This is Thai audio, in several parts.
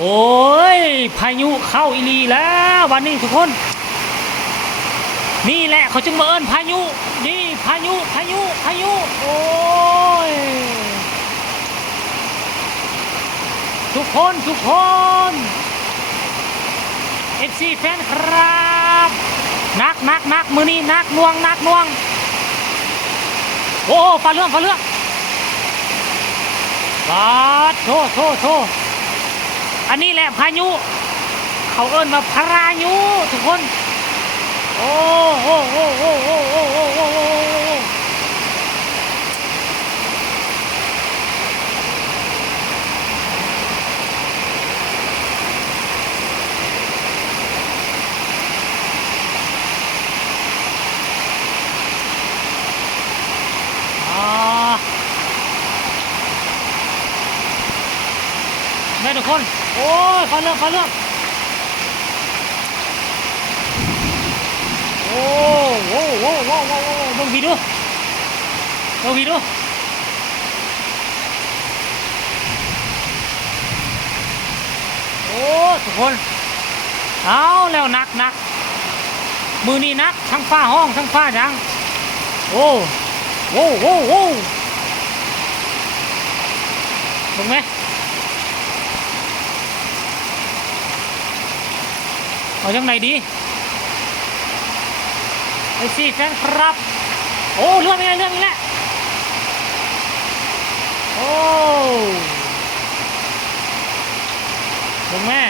โอ้ยพายุเข้าอีลีแล้ววันนี้ทุกคนนี่แหละเขาจึงมาเอิ้นพายุนี่พายุพายุพายุโอ้ยทุกคนทุกคนFC แฟนครับนักมือนี้นักน่วงโอ้ฟ้าเรื่องบาดโทอันนี้แหละพายุเขาเอิ้นมาพายุทุกคนโอ้แม่ทุกคนโอ้ยฟ้าเรื่องโอ้มึงวีดูโอ้ทุกคนเอาแล้วนักมือนี่นักทั้งฟ้าห้องทั้งฟ้าจังโอ้มึงไหมเอาจังไหนดีไอ้ซี่แฟนครับโอ้เรื่องนี้แหละโอ้ลงแม่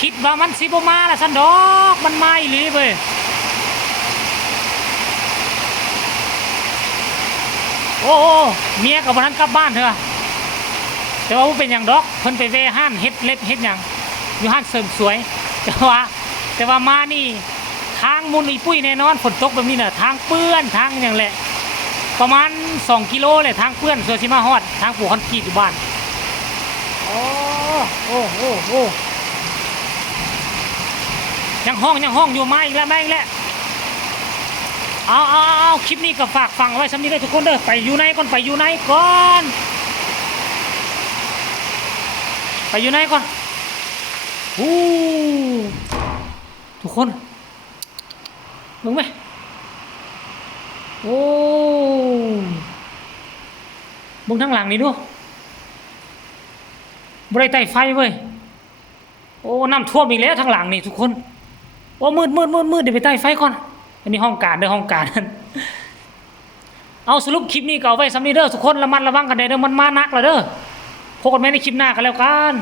คิดว่ามันสิบมาละสันดอกมันไม่หลีเว้ยโอ้เมียกับวันนั้นกลับบ้านเถอะแต่ว่าเป็นอย่างดอกเพิ่นไปเวห้านเฮ็ดเล็บเฮ็ดอย่างอยู่ห้านเสริมสวยแต่ว่ามานี่ทางมุนอีปุ้ยแน่นอนฝนตกแบบนี้น่ะทางเปื้อนทางอย่างแหละประมาณ2 กิโลเลยทางเปื้อนเสือสิมาฮอดทางปลูกคอนกรีตอยู่บ้านโอ้ยังห้องอยู่มาอีกแล้วเอาคลิปนี้ก็ฝากฟังไว้สำนี้ได้ทุกคนเด้อไปอยู่ไหนก่อนไปอยู่ไหนก่อนทุกคนมึงไหมโอ้มึงทั้งหลังนี่ดูบริไตไฟเว้ยโอ้น้ำท่วมอีกแล้วทั้งหลังนี่ทุกคนโอ้มืดเดี๋ยวไปใต้ไฟก่อนอันนี้ห้องการเด้อห้องการเอาสรุปคลิปนี้ก็เอาไว้สำนี้เด้อทุกคนระมัดระวังกันเด้อมันมานักแล้วเด้อพบกันใหม่ในคลิปหน้ากันแล้วกัน